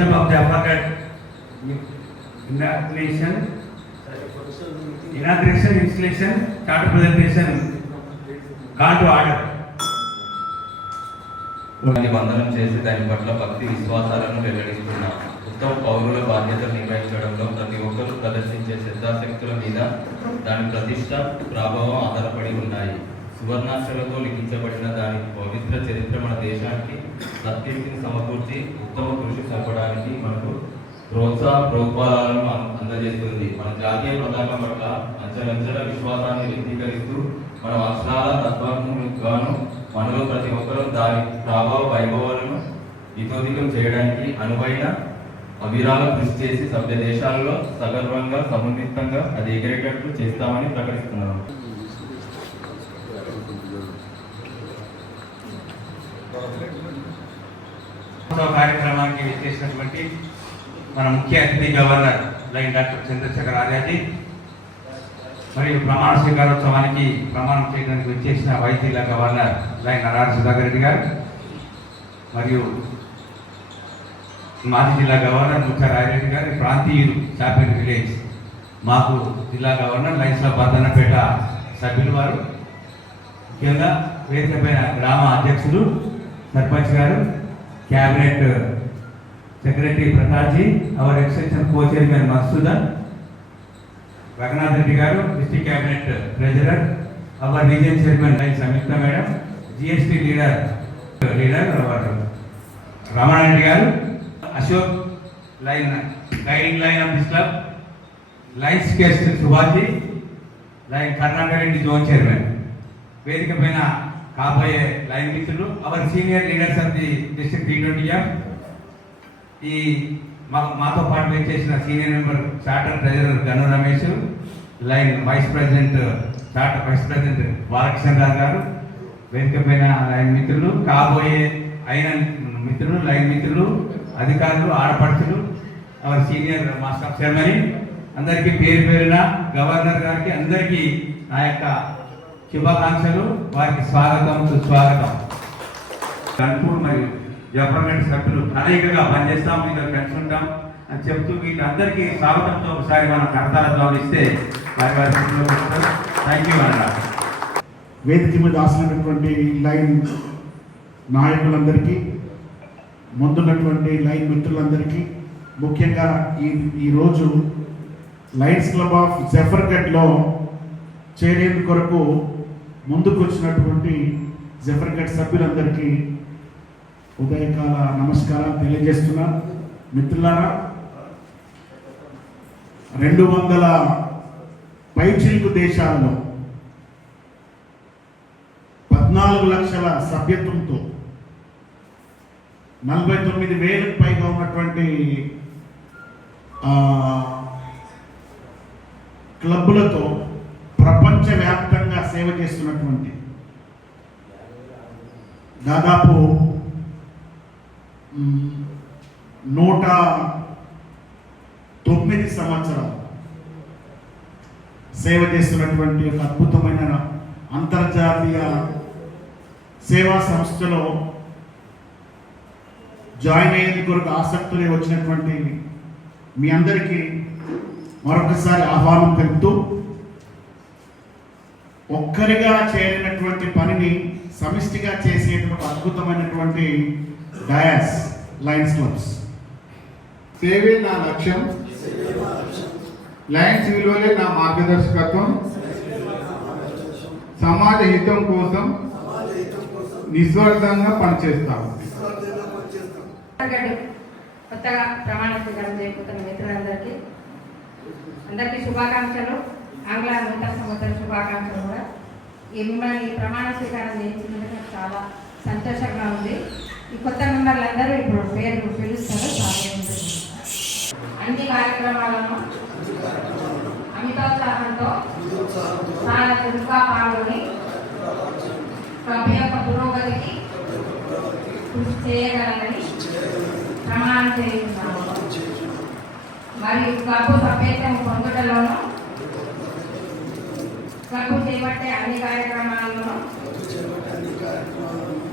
Club of Jaffragat inauguration, installation, charter presentation, gone to order. వందనం చేసి దాని పట్ల భక్తి విశ్వాసాలను వెల్లడిస్తున్నాం. ఉత్తమ పౌరుల బాధ్యతలు నిర్వహించడంలో ప్రతి ఒక్కరూ ప్రదర్శించే శ్రద్ధాశక్తుల మీద దాని ప్రతిష్ట ప్రభావం ఆధారపడి ఉన్నాయి. సువర్ణాక్షరాలతో లిఖించబడిన దాని పవిత్ర చరిత్ర మన దేశానికి ప్రత్యేకిని సమకూర్చి ఉత్తమ కృషి సరపడానికి మనకు ప్రోత్సాహాలను అందజేస్తుంది. మన జాతీయ పతాకం పట్ల అంచెలంచెల విశ్వాసాన్ని వ్యక్తీకరిస్తూ మన వస్త్రాల తత్వముగాను మనలో ప్రతి ఒక్కరూ దాని ప్రభావ వైభవాలను ఇతోధికం చేయడానికి అనువైన అవిరాల కృషి చేసి సభ్య దేశాలలో సగర్వంగా సమున్నతంగా అది ఎగిరేటట్లు చేస్తామని ప్రకటిస్తున్నాను. కార్యక్రమానికి విచ్చేసినటువంటి మన ముఖ్య అతిథి గవర్నర్ లైన్ డాక్టర్ చంద్రశేఖర్ ఆర్యాజీ మరియు ప్రమాణ స్వీకారోత్సవానికి ప్రమాణం చేయడానికి వచ్చేసిన వైద్య జిల్లా గవర్నర్ లైన్ నరారి సుధాకర్ రెడ్డి గారు మరియు మాజీ జిల్లా గవర్నర్ ముఖ్య రాయరెడ్డి గారు, ప్రాంతీయులు చాపెల్ విలేజ్ మాకు జిల్లా గవర్నర్ లైన్స్ ఆఫ్ బర్దన్నపేట సభ్యులు వారు, ముఖ్యంగా వేదిక పైన గ్రామ అధ్యక్షులు సర్పంచ్ గారు, cabinet secretary Prakashji, our extension co chairman Madhusudan, Raghunath Reddy గారు, district cabinet treasurer, our region chairman lion Samyuktha madam, GST leader Ramareddy గారు, Ashok lion guiding lion of this club, lions guest Subhashi, lion Karnataka Reddy zone chairman, వేదిక పైన కాబోయే లైన్ మిత్రులు, our senior leaders of the district T20F, ఈ మాతో పాటు వచ్చేసిన సీనియర్ మెంబర్ చార్టర్ ట్రెజరర్ గను Ramesh, lion vice president charter vice president Balakrishna గారు, వేదిక పైన లైన్ మిత్రులు, కాబోయే అయిన మిత్రులు, లైన్ మిత్రులు, అధికారులు, ఆడపడుచులు, our senior master of ceremony అందరికీ పేరు పేరున గవర్నర్ గారికి అందరికీ నా యొక్క శుభాకాంక్షలు, వారికి స్వాగతం సుస్వాగతం. కన్పూర్ మరియు జఫర్గఢ్ సభ్యులు అనేకగా పనిచేస్తాం, ఇంకా కలిసి ఉంటాం అని చెప్తూ వీళ్ళందరికీ స్వాగతంతో ఒకసారి మనం కర్తాలతో ఇస్తే వారి వారి థ్యాంక్ యూ అన్నారు. వేదిక మీద ఆసినటువంటి లైన్ నాయకులందరికీ, ముందున్నటువంటి లైన్ మిత్రులందరికీ, ముఖ్యంగా ఈరోజు లయన్స్ క్లబ్ ఆఫ్ జఫర్గఢ్లో చేరేందు కొరకు ముందుకు వచ్చినటువంటి జఫర్గఢ్ సభ్యులందరికీ ఉదయకాల నమస్కారాలు తెలియజేస్తున్నా. మిత్రులారా, 200 పైచిలుకు దేశాలలో 14 లక్షల సభ్యత్వంతో 49,000కు పైగా ఉన్నటువంటి క్లబ్బులతో ప్రపంచవ్యాప్తంగా సేవ చేస్తున్నటువంటి దాదాపు 109 సంవత్సరాలు సేవ చేస్తున్నటువంటి ఒక అద్భుతమైన అంతర్జాతీయ సేవా సంస్థలో జాయిన్ అయ్యేందుకు కొరకు ఆసక్తులే వచ్చినటువంటి మీ అందరికీ మరొకసారి ఆహ్వానం తెలుపుతూ, ఒక్కరిగా చేయనటువంటి పనిని సమిష్టిగా చేసేటువంటి అద్భుతమైనటువంటి డయాస్ లయన్స్ క్లబ్స్. సేవే నా లక్ష్యం, లయన్స్ విలువలే నా మార్గదర్శకత్వం, సమాజ హితం కోసం నిస్వార్థంగా పనిచేస్తాం. కొత్తగా ప్రమాణ స్వీకారం చేయబోతున్న మిత్రులందరికీ అందరికీ శుభాకాంక్షలు, ఆంగ్ల నూతన సంవత్సరం శుభాకాంక్షలు కూడా. ఈ మిమ్మల్ని ప్రమాణ స్వీకారం చేయించినందుకు నాకు చాలా సంతోషంగా ఉంది. ఈ కొత్త మెంబర్లందరూ ఇప్పుడు పేరు పిలుస్తారు. అన్ని కార్యక్రమాలను అమితోత్సాహంతో చాలా చురుగ్గా పాల్గొని క్లబ్ యొక్క పురోగతికి కృషి చేయగలనని ప్రమాణం చేస్తున్నాను. మరియు క్లబ్ సభ్యత్వం పొందుటలోనూ క్లబ్ చేపట్టే అన్ని కార్యక్రమాలను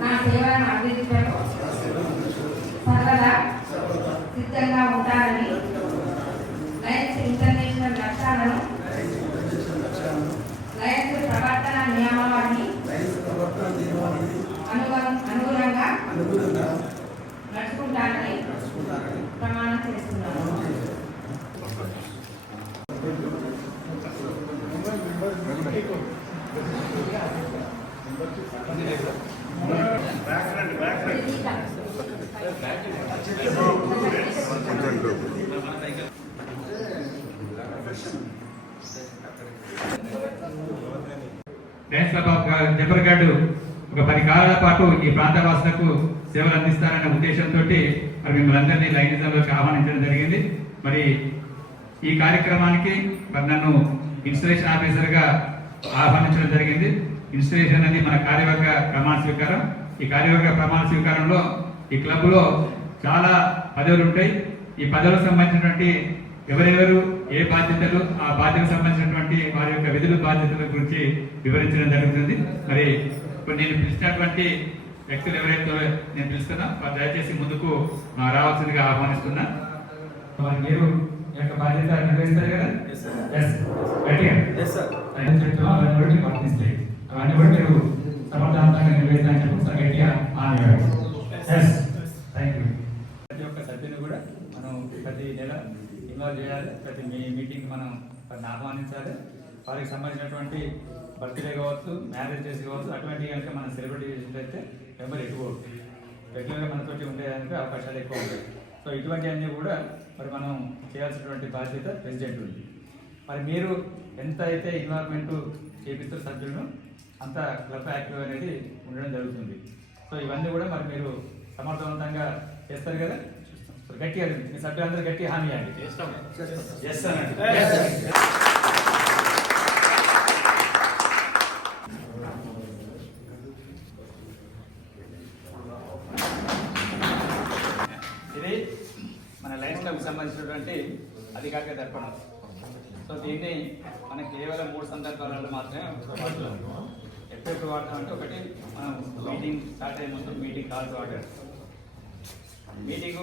నా సేవలను అందించడం సర్వదా సిద్ధంగా ఉంటానని లయన్స్ ఇంటర్నేషనల్ లక్ష్యాలను లయన్స్ ప్రవర్తన నియమావళిని అనుగుణంగా నడుచుకుంటానని ప్రమాణం చేస్తున్నాను. లయన్స్ క్లబ్ ఆఫ్ జఫర్గఢ్ ఒక 10 కాలాల పాటు ఈ ప్రాంత వాసులకు సేవలు అందిస్తారనే ఉద్దేశంతో మరి మిమ్మల్ని అందరినీ లైనిజంలోకి ఆహ్వానించడం జరిగింది. మరి ఈ కార్యక్రమానికి మరి నన్ను ఇన్స్టలేషన్ ఆఫీసర్గా ఆహ్వానించడం జరిగింది. ఇన్స్టలేషన్ అనేది మన కార్యవర్గ ప్రమాణ స్వీకారం. ఈ కార్యవర్గ ప్రమాణ స్వీకారంలో ఈ క్లబ్లో చాలా పదవులు ఉంటాయి. ఈ పదవులకు సంబంధించినటువంటి ఎవరెవరు ఏ బాధ్యతలు, ఆ బాధ్యతకు సంబంధించినటువంటి వారి యొక్క విధులు బాధ్యతల గురించి వివరించడం జరుగుతుంది. మరి ఇప్పుడు నేను పిలిచినటువంటి వ్యక్తులు ఎవరైతే నేను పిలుస్తున్నా వారు దయచేసి ముందుకు రావాల్సిందిగా ఆహ్వానిస్తున్నా. మరి మీరు ఈ యొక్క బాధ్యత నిర్వహిస్తారు కదా? గట్టిగా అవన్నీ వర్తిస్తాయి. అవన్నీ కూడా మీరు సమర్థవంతంగా నిర్వహిస్తారని చెప్పి ఒకసారి గట్టిగా థ్యాంక్ యూ. ప్రతి ఒక్క సభ్యుని కూడా మనం ప్రతి నెల ఇన్వాల్వ్ చేయాలి. ప్రతి మీటింగ్ మనం వారిని ఆహ్వానించాలి. వారికి సంబంధించినటువంటి బర్త్డే కావచ్చు, మ్యారేజెస్ కావచ్చు, అటువంటివి కనుక మనం సెలబ్రేట్ చేసినట్లయితే మెంబర్ ఎక్కువ అవుతుంది. రెగ్యులర్గా మనతోటి ఉండేదానికి అవకాశాలు ఎక్కువ ఉంటాయి. సో ఇటువంటివన్నీ కూడా మరి మనం చేయాల్సినటువంటి బాధ్యత ప్రెసిడెంట్ ఉంది. మరి మీరు ఎంత అయితే ఇన్వాల్వ్మెంట్ చేపిస్తారు సభ్యులను, అంత క్లబ్ యాక్టివ్ అనేది ఉండడం జరుగుతుంది. సో ఇవన్నీ కూడా మరి మీరు సమర్థవంతంగా చేస్తారు కదా? గట్టిగా మీ సభ్యులందరూ గట్టి హామీ అండి. చేస్తానండి. ఇది మన లయన్స్ క్లబ్కి సంబంధించినటువంటి అధికారిక దర్పణం. సో దీన్ని మనం కేవలం 3 సందర్భాలలో మాత్రమే వాడుతున్నాం. ఎప్పుడు వాడతామంటే, ఒకటి మనం మీటింగ్ స్టార్ట్ అయ్యే ముందు మీటింగ్ కాల్స్ వాడారు, మీటింగ్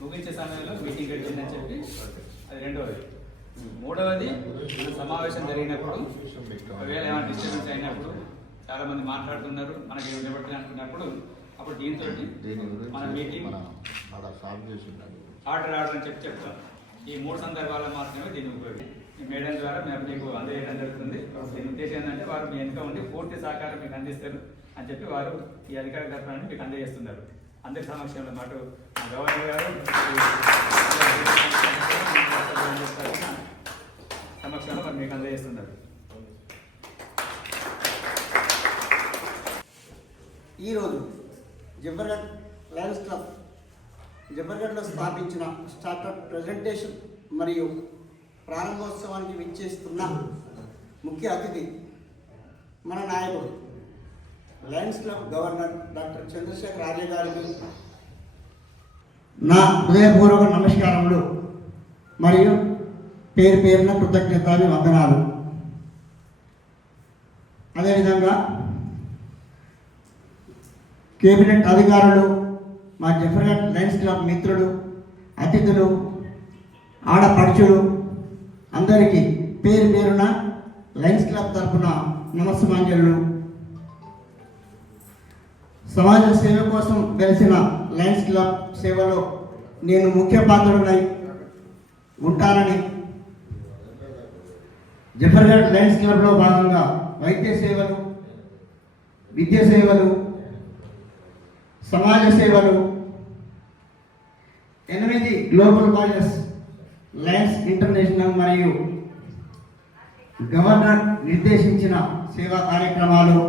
ముగించే సమయంలో మీటింగ్ గడిచిందని చెప్పి అది రెండవది. మూడవది మన సమావేశం జరిగినప్పుడు ఒకవేళ ఏమైనా డిస్టర్బెన్స్ అయినప్పుడు, చాలామంది మాట్లాడుతున్నారు మనకి నిలబడుతుంది అనుకున్నప్పుడు, అప్పుడు దీంతో మన మీటింగ్ ఆర్డర్ అని చెప్పి చెప్తాం. ఈ 3 సందర్భాల్లో మాత్రమే దీన్ని ఉపయోగించి ఈ మేడం ద్వారా మేము మీకు అందజేయడం జరుగుతుంది. దీని ఉద్దేశం ఏంటంటే, వారు మీ వెనుక ఉండి పూర్తి సహకారం మీకు అందిస్తారు అని చెప్పి వారు ఈ అధికార దర్పణాన్ని మీకు అందజేస్తున్నారు. అందరి సమక్షంలో మాట గవర్నర్ గారు సమక్షంలో మరి మీకు అందజేస్తున్నారు. ఈరోజు జఫర్గఢ్ లయన్స్ క్లబ్ జఫర్గఢ్లో స్థాపించిన స్టార్టప్ ప్రజెంటేషన్ మరియు ప్రారంభోత్సవానికి విచ్చేస్తున్న ముఖ్య అతిథి మన నాయకుడు Lions Club governor doctor Chandrashekhar Arya గారికి నా హృదయపూర్వక నమస్కారములు మరియు పేరు పేరున కృతజ్ఞతలు వందనాలు. అదేవిధంగా కేబినెట్ అధికారులు, మా జఫర్గఢ్ లయన్స్ క్లబ్ మిత్రులు, అతిథులు, ఆడపడుచులు అందరికీ పేరు పేరున లయన్స్ క్లబ్ తరఫున నమస్సుమాంజలు. సమాజ సేవ కోసం వెలిసిన లయన్స్ క్లబ్ సేవలో నేను ముఖ్య పాత్రుడై ఉంటానని, జఫర్గఢ్ లయన్స్ క్లబ్లో భాగంగా వైద్య సేవలు, విద్య సేవలు, సమాజ సేవలు, 8 గ్లోబల్ కాలేజెస్, లయన్స్ ఇంటర్నేషనల్ మరియు గవర్నర్ నిర్దేశించిన సేవా కార్యక్రమాలు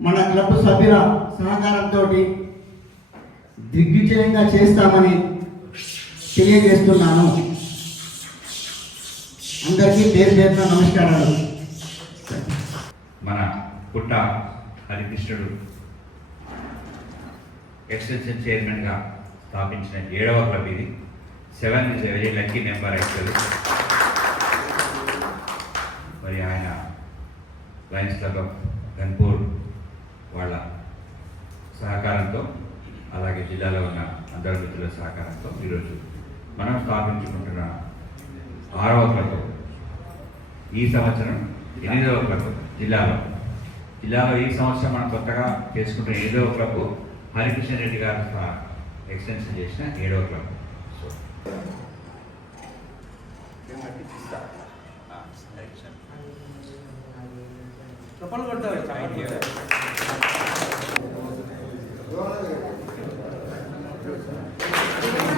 మన క్లబ్ సభ్యుల సహకారంతో దిగ్విజయంగా చేస్తామని తెలియజేస్తున్నాను. అందరికీ పేరు పేరున నమస్కారాలు. మన పుట్ట హరికృష్ణుడు ఎక్స్టెన్షన్ చైర్మన్గా స్థాపించిన 7వ క్లబ్ ఇది. 7 is a very lucky number actually. మరి ఆయన లయన్స్ క్లబ్ ఆఫ్ గన్పూర్ వాళ్ళ సహకారంతో, అలాగే జిల్లాలో ఉన్న అందరి మిత్రుల సహకారంతో ఈరోజు మనం స్థాపించుకుంటున్న 6వ క్లబ్ ఈ సంవత్సరం 8వ క్లబ్ జిల్లాలో ఈ సంవత్సరం మనం కొత్తగా చేసుకుంటున్న 7వ క్లబ్ హరికృష్ణ రెడ్డి గారు ఎక్స్టెన్షన్ చేసిన 7వ క్లబ్. సో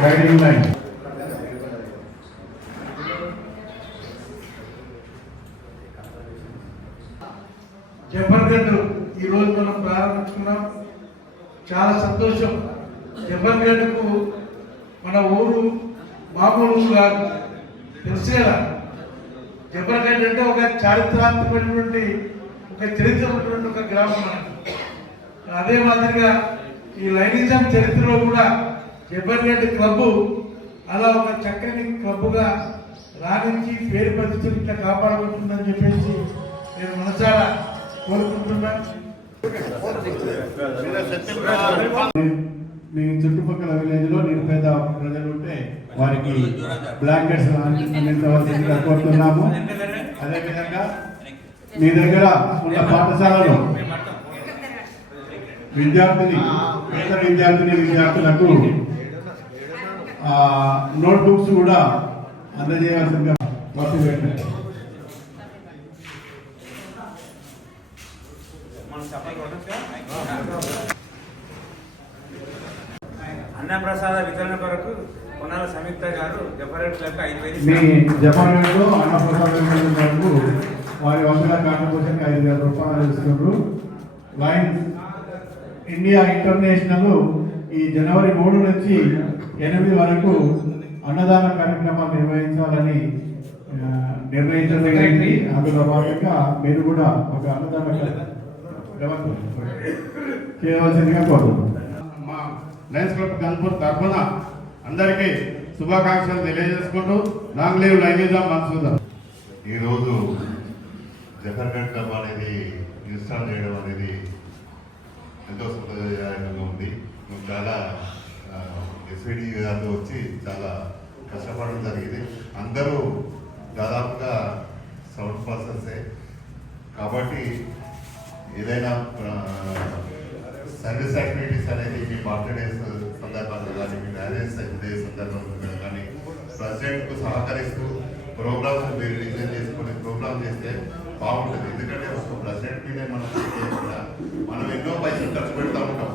గైడింగ్ లైన్ జబర్గఢ్ ఈరోజు మనం ప్రారంభించుకున్నాం. చాలా సంతోషం. జబర్గఢ్కు మన ఊరు మామూలు కాదు, తెలుసు కదా. జబర్గఢ్ అంటే ఒక చారిత్రాత్మకమైనటువంటి ఒక చరిత్ర ఉన్నటువంటి ఒక గ్రామం మనకు. అదే మాదిరిగా ఈ లైనిజం చరిత్రలో కూడా జబర్గఢ్ క్లబ్ అలా ఒక చక్కని క్లబ్గా రాణించి పేరు ప్రతిష్టలు ఇట్లా కాపాడుకుంటుందని చెప్పేసి నేను మనసారా కోరుకుంటున్నాను. మీ చుట్టుపక్కల విలేజ్లో నిరుపేద ప్రజలు ఉంటే వారికి బ్లాంకెట్స్ అందించవలసిందిగా కోరుతున్నాము. అదేవిధంగా మీ దగ్గర ఉన్న పాఠశాలలో పేద విద్యార్థులకు నోట్బుక్స్ కూడా అందజేయవలసిందిగా కోరుతున్నాను. అన్నప్రసాద వితరణ కొరకు కొనాల సంయుక్త గారు జబర్గఢ్ క్లబ్ 5,000 మీ జపాన్లో అన్నప్రసాదకు వారి వంశల కాంట్రిబ్యూషన్ 5,000 రూపాయలు ఇస్తున్నారు. లైన్ ఇండియా ఇంటర్నేషనల్ ఈ జనవరి 3 నుంచి 8 వరకు అన్నదాన కార్యక్రమాలు నిర్వహించాలని నిర్ణయించబడింది. అందులో భాగంగా మీరు కూడా ఒక అన్నదాన చేయవలసిందిగా కోరుతున్నాం. మా లయన్స్ క్లబ్ గన్పూర్ తరఫున అందరికీ శుభాకాంక్షలు తెలియజేసుకుంటూ లాంగ్ లీవ్ లైనిజం మన్సూదం. ఈరోజు జబర్గఢ్ క్లబ్ అనేది ఇన్స్టాల్ చేయడం అనేది ఎంతో సంతోషదాయకంగా ఉంది. మేము చాలా ఎస్ఐడి గారితో వచ్చి చాలా కష్టపడడం జరిగింది. అందరూ దాదాపుగా 7% కాబట్టి ఏదైనా సర్వీస్ యాక్టివిటీస్ అనేది మీ బర్త్డేస్ సందర్భంగా కానీ మీ మ్యారేజ్ డే సందర్భంగా కానీ ప్రెసిడెంట్కు సహకరిస్తూ ప్రోగ్రామ్స్ మీరు డిజైన్ చేసుకుని ప్రోగ్రామ్ చేస్తే బాగుంటుంది. ఎందుకంటే ఒక ప్రెసిడెంట్ మీదే మనం చేయకుండా మనం ఎన్నో పైసలు ఖర్చు పెడతా ఉంటాం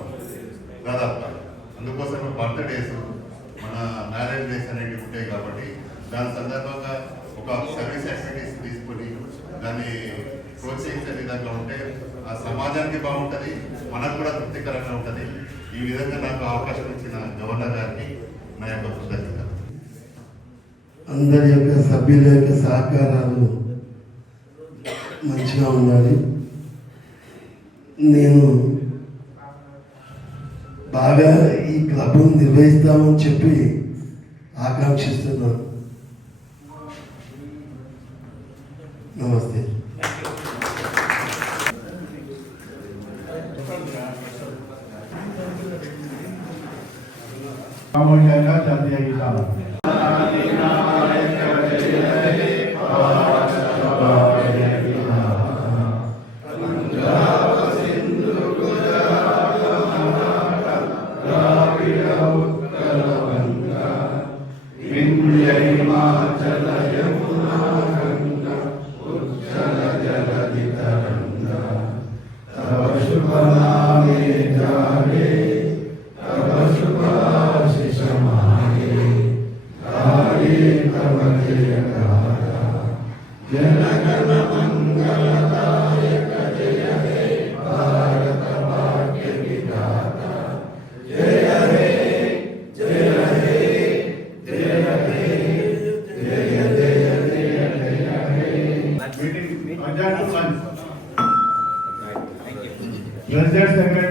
దాదాపుగా. అందుకోసం బర్త్డేస్ మన మ్యారేజ్ డేస్ అనేవి ఉంటాయి కాబట్టి దాని సందర్భంగా ఒక సర్వీస్ యాక్టివిటీస్ తీసుకొని దాన్ని ప్రోత్సహించే విధంగా ఉంటే ఆ సమాజానికి బాగుంటుంది, మనకు కూడా తృప్తికరంగా ఉంటుంది. ఈ విధంగా నాకు అవకాశం ఇచ్చిన గవర్నర్ గారికి నా యొక్క కృతజ్ఞతలు. అందరి యొక్క సభ్యుల యొక్క సహకారాలు మంచిగా ఉండాలి. నేను బాగా ఈ క్లబ్ను నిర్వహిస్తామని చెప్పి ఆకాంక్షిస్తున్నాను. నమస్తే. జాతీయ గీతాలు ప్రెసిడెంట్ సెక్రటరీ